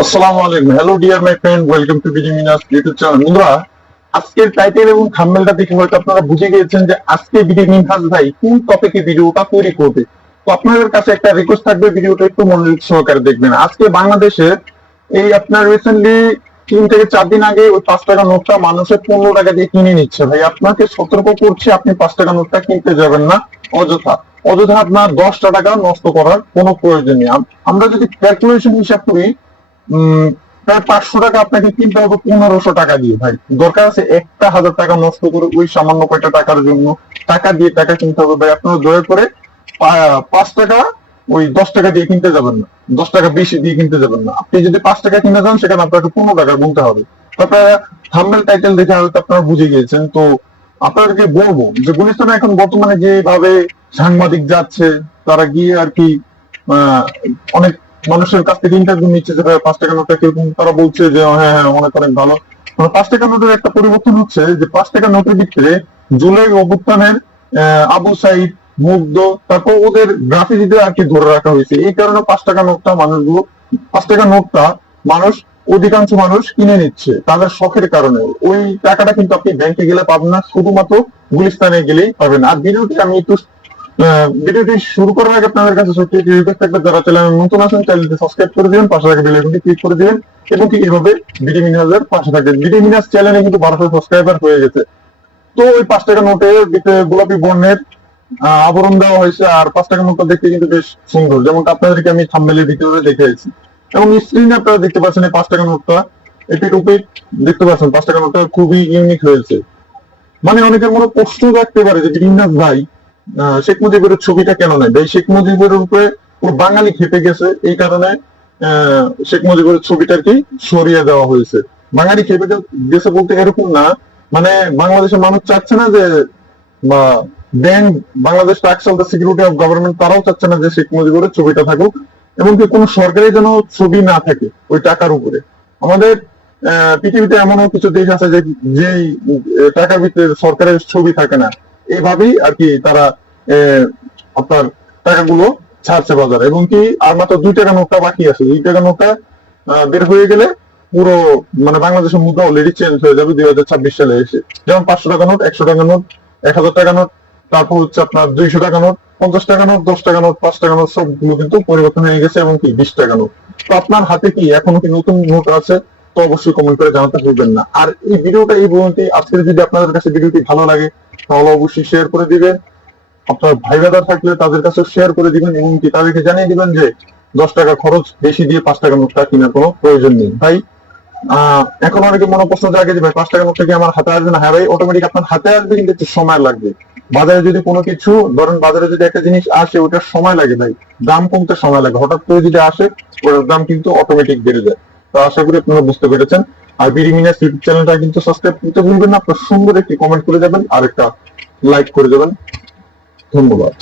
আসসালামু আলাইকুম। Hello dear my friend, welcome to BD Minas YouTube channel. বন্ধুরা, আজকের টাইটেল এবং থাম্বনেলটা দেখে হয়তো আপনারা বুঝে গিয়েছেন যে আজকে বিডি মিনহাজ ভাই কোন টপিকে ভিডিওটা তৈরি করবে। তো আপনাদের কাছে একটা রিকোয়েস্ট থাকবে, ভিডিওটা একটু মনোযোগ সহকারে দেখবেন। আজকে বাংলাদেশে এই আপনার রিসেন্টলি 3 থেকে 4 দিন আগে ওই 5 টাকা নোটটা মানুষের 15 টাকা দিয়ে কিনে নিচ্ছে। ভাই আপনাকে সতর্ক করছি, আপনি 5 টাকা নোটটা কিনতে যাবেন না অযথা। অযথা আপনার 10টা টাকা নষ্ট করার কোনো প্রয়োজন নেই। আমরা যদি ক্যালকুলেশন হিসাব করি, প্রায় 500 টাকা আপনাকে কিনতে হবে 1500 টাকা দিয়ে। ভাই দরকার আছে একটা 1000 টাকা নষ্ট করে ওই সামান্য কয়টা টাকার জন্য টাকা দিয়ে টাকা কিনতে হবে? ভাই আপনারা দয়া করে 5 টাকা ওই 10 টাকা দিয়ে কিনতে যাবেন না, 10 টাকা বেশি দিয়ে কিনতে যাবেন না। আপনি যদি 5 টাকা কিনে যান, সেখানে আপনাকে 15 টাকা গুনতে হবে। আপনারা থাম্বনেল টাইটেল দেখে হয়তো আপনারা বুঝে গিয়েছেন। তো আপনাদেরকে বলবো যে গুলিস্তানে এখন বর্তমানে যেভাবে সাংবাদিক যাচ্ছে, তারা গিয়ে আর কি অনেক মানুষের কাছ থেকে ইন্টারভিউ নিচ্ছে যে 5 টাকা নোটটা কিরকম, তারা বলছে যে হ্যাঁ হ্যাঁ অনেক অনেক ভালো। 5 টাকা নোটের একটা পরিবর্তন হচ্ছে যে 5 টাকা নোটের ভিতরে জুলাই অভ্যুত্থানের আবু সাইদ, মুগ্ধ, তারপর ওদের গ্রাফিতিতে আর কি ধরে রাখা হয়েছে। এই কারণে 5 টাকা নোটটা মানুষগুলো 5 টাকা নোটটা মানুষ অধিকাংশ মানুষ কিনে নিচ্ছে তাদের শখের কারণে। ওই টাকাটা কিন্তু আপনি ব্যাংকে গেলে পাবেন না, শুধুমাত্র গুলিস্তানে গেলেই পাবেন। আর ভিডিওটি শুরু করার আগে আপনাদের কাছে সত্যি একটি রিকোয়েস্ট থাকবে, যারা চ্যানেলে নতুন আছেন চ্যানেলটি সাবস্ক্রাইব করে দিবেন, পাশে থাকা বেল আইকনটি ক্লিক করে দিবেন এবং কি এইভাবে বিডি মিনাজের পাশে থাকবেন। বিডি মিনাজ চ্যানেলে কিন্তু 1200 সাবস্ক্রাইবার হয়ে গেছে। তো ওই 5 টাকা নোটে গোলাপি বর্ণের আবরণ দেওয়া হয়েছে, আর 5 টাকা নোটটা দেখতে কিন্তু বেশ সুন্দর, যেমনটা আপনাদেরকে আমি থাম্বনেলের ভিডিওতে দেখিয়েছি। এবং স্ক্রিনে আপনারা দেখতে পাচ্ছেন এই 5 টাকা নোটটা এপিট ওপিট দেখতে পাচ্ছেন। 5 টাকা নোটটা খুবই ইউনিক হয়েছে। মানে অনেকের মনে প্রশ্ন রাখতে পারে যে বিডিনাথ ভাই শেখ মুজিবের ছবিটা কেন নেয়? ভাই শেখ মুজিবের উপরে পুরো বাঙালি খেপে গেছে, এই কারণে শেখ মুজিবের ছবিটা কি সরিয়ে দেওয়া হয়েছে। বাঙালি খেপে গেছে বলতে এরকম না, মানে বাংলাদেশের মানুষ চাচ্ছে না যে, বা bank Bangladesh tax of the security of government তারাও চাচ্ছে না যে শেখ মুজিবের ছবিটা থাকুক, এবং কি কোনো সরকারি যেন ছবি না থাকে ওই টাকার উপরে। আমাদের পৃথিবীতে এমনও কিছু দেশ আছে যে যেই টাকার ভিতরে সরকারের ছবি থাকে না। এভাবেই আর কি তারা আপনার টাকাগুলো ছাড়ছে বাজারে। এবং কি আর মাত্র 2 টাকা নোটটা বাকি আছে। 2 টাকা নোটটা বের হয়ে গেলে পুরো মানে বাংলাদেশের মুদ্রা অলরেডি চেঞ্জ হয়ে যাবে 2026 সালে এসে। যেমন 500 টাকা নোট, 100 টাকা নোট, 1000 টাকা নোট, তারপর হচ্ছে আপনার 200 টাকা নোট, 50 টাকা নোট, 10 টাকা নোট, 5 টাকা নোট সবগুলো কিন্তু পরিবর্তন হয়ে গেছে। এবং কি 20 টাকা নোট। তো আপনার হাতে কি এখনো কি নতুন নোট আছে? তো অবশ্যই কমেন্ট করে জানাতে ভুলবেন না। আর এই ভিডিওটা এই পর্যন্ত। আজকে যদি আপনাদের কাছে ভিডিওটি ভালো লাগে তাহলে অবশ্যই শেয়ার করে দিবেন। আপনার ভাই ব্রাদার থাকলে তাদের কাছে শেয়ার করে দিবেন এবং কি তাদেরকে জানিয়ে দিবেন যে 10 টাকা খরচ বেশি দিয়ে 5 টাকা নোটটা কেনার কোনো প্রয়োজন নেই। ভাই এখন অনেকে মনে প্রশ্ন জাগে যে ভাই 5 টাকা নোটটা কি আমার হাতে আসবে না? হ্যাঁ ভাই, অটোমেটিক আপনার হাতে আসবে, কিন্তু একটু সময় লাগবে। বাজারে যদি কোনো কিছু ধরেন, বাজারে যদি একটা জিনিস আসে ওটার সময় লাগে ভাই, দাম কমতে সময় লাগে। হঠাৎ করে যদি আসে ওটার দাম কিন্তু অটোমেটিক বেড়ে যায়। তো আশা করি আপনারা বুঝতে পেরেছেন। আর বিডি মিনাস ইউটিউব চ্যানেলটা কিন্তু সাবস্ক্রাইব করতে ভুলবেন না। আপনার সুন্দর একটি কমেন্ট করে যাবেন আর একটা লাইক করে যাবেন। ধন্যবাদ।